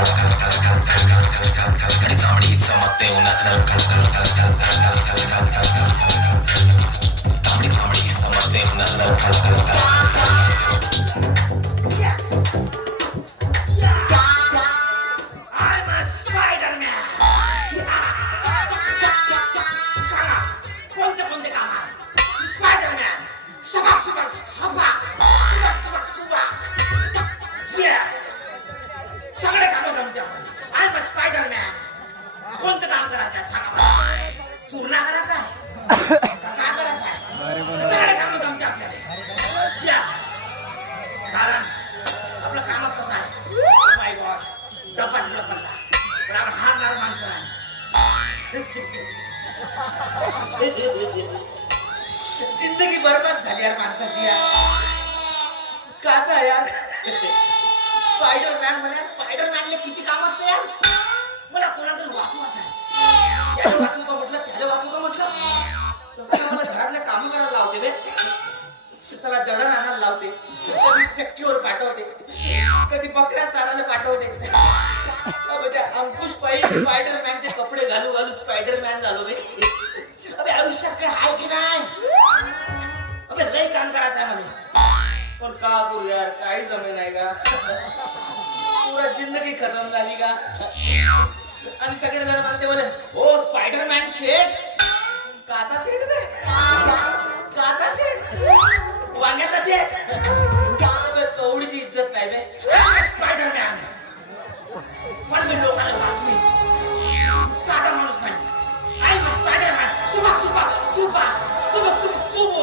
It's already it's on my thing, nothing else. जिंदगी बरबाद झाली यार माणसाची यार. काचा यार? स्पायडर स्पायडरमॅन म्हणा स्पायडरमॅनला किती काम असते यार? मला कोणाला तरी वाचवायचं आहे त्याला वाचवतो म्हटलं त्याला वाचवतो म्हटलं. तसं मला घरातले काम करायला लावते बे. चला दळण आणायला लावते. कधी चक्कीवर पाठवते. कधी बकऱ्या चारायला पाठवते. अबे अंकुश पाई स्पायडर मला करू यार काही जमे नाही का? पुरा जिंदगी खतम झाली का? आणि सगळे जण म्हणते म्हणे हो स्पायडरमॅन शेट काचा शेट बे. काचा शेट वांग्याचा ते. कवडीची इज्जत नाही बे. स्पायडरमॅन पण मी लोकांना वाचवी. साधा माणूस नाही. आय स्पायडरमॅन सुबा सुबा सुबा चुबक चुबक चुबू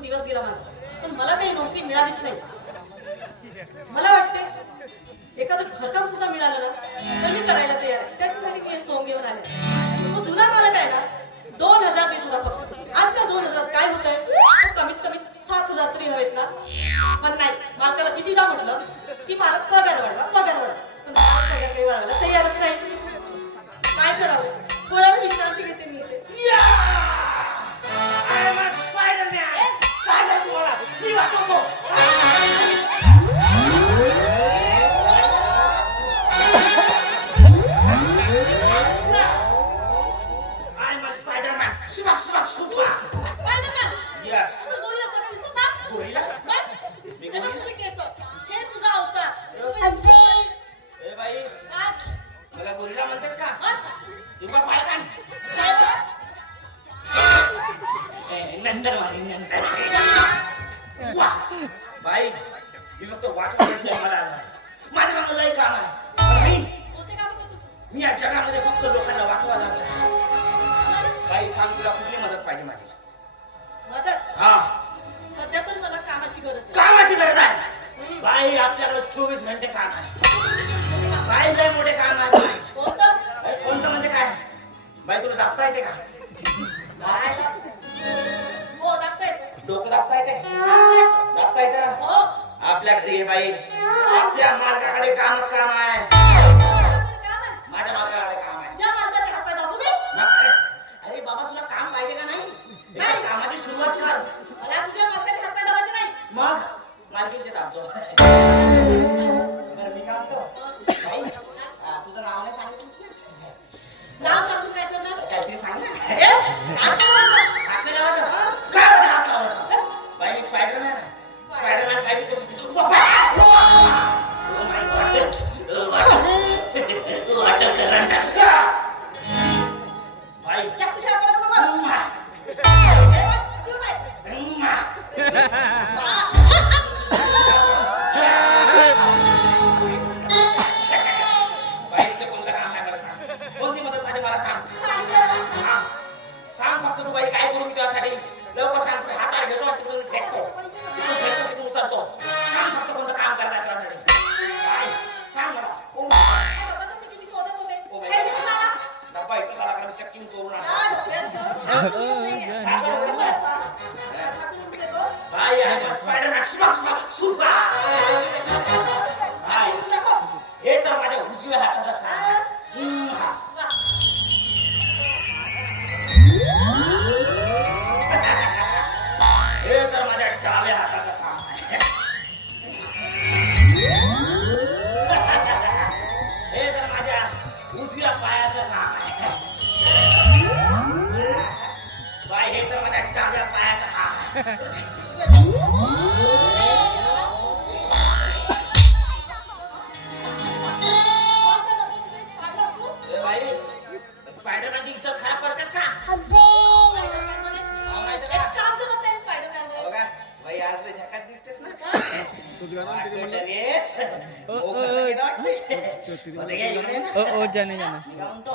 शोधून दिवस गेला माझा. पण मला काही नोकरी मिळालीच नाही. मला वाटते एखादं घरकाम सुद्धा मिळालं ना तर मी करायला तयार आहे. त्याच्यासाठी मी हे सोंग घेऊन आले. तो जुना मालक आहे ना ए, नंतर मारी नंतर. वा. बाई मी फक्त वाचवण्यात मला आला माझ्या मागं लय काम आहे. मी या जगामध्ये फक्त लोकांना आपल्या घरी ये बाई आपल्या मालकाकडे कामच काम आहे. माझ्या मालकाकडे काम आहे. मालकाचे मी? मग अरे बाबा तुला काम पाहिजे का नाही? नाही. कामाची सुरुवात कर. मला तुझ्या मालकाचे हातपाय दाबायचे नाही. मग? मालकीचे दाबतो बरं मी काय म्हणतो? बाई आ, तुझं नाव नाही सांगितलंस ना? नाव सांगून काय करणार? काहीतरी सांग ना. 哎呀，那个 Spiderman 去吧去吧，super。ਤੁਜਗਾ ਨਾ ਤੇ ਮੰਡਾ ਇਸ ਉਹ ਉਹ ਜਾਨੇ ਜਾਨੇ ਉਹ ਉਹ ਜਾਨੇ ਜਾਨੇ